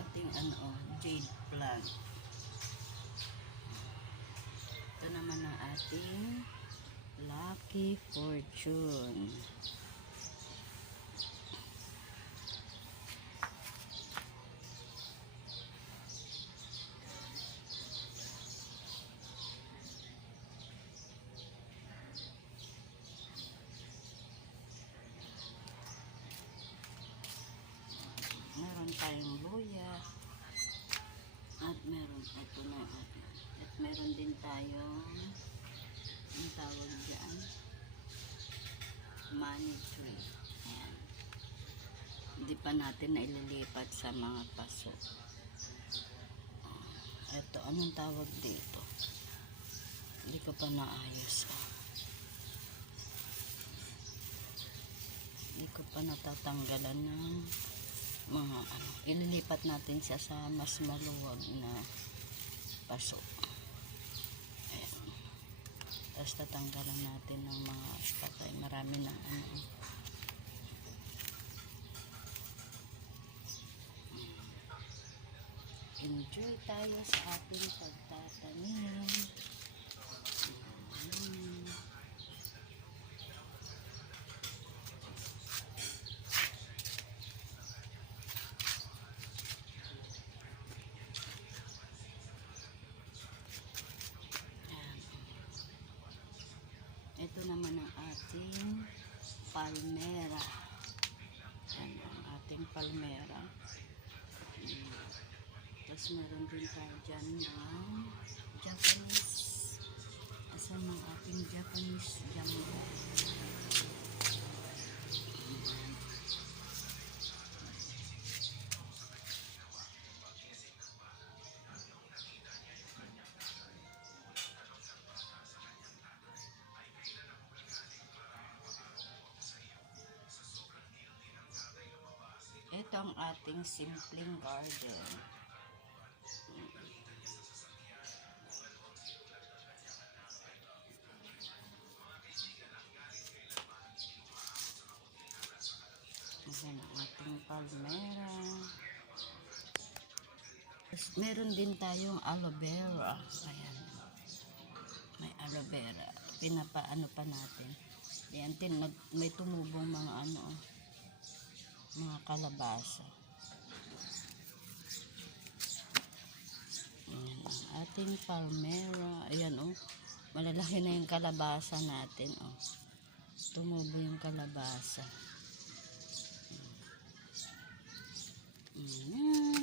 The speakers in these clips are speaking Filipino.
ano, oh, jade plant. Ito naman ang ating lucky fortune. meron tayong luya at meron ito na. At meron din tayong ang tawag dyan money tree. Ayan. hindi pa natin na ililipat sa mga paso. Ah, ito anong tawag dito? Hindi ko pa naayos ah. hindi ko pa natatanggalan ng mga ano, ililipat natin siya sa mas maluwag na paso. Ayan. Tapos tatanggalan natin ng mga patay. Marami na ano. Enjoy tayo sa ating pagtatanim. Ayan. Ito naman ang ating palmera. Ayan ang ating palmera. Mm. Tapos meron din tayo dyan ng Japanese. Asan ang ating Japanese jumbo? Ang ating simpleng garden. Ayan ang ating palmera. Meron din tayong aloe vera. Ayan. May aloe vera. Pinapaano pa natin. Ayan, tin, may tumubong mga ano, mga kalabasa. Ayan ating palmera. Ayan oh. Malalaki na yung kalabasa natin oh. Tumubo yung kalabasa. Ayan.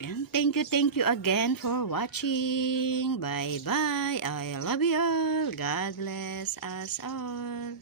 Ayan, thank you, thank you again for watching. Bye-bye. I love you all. God bless us all.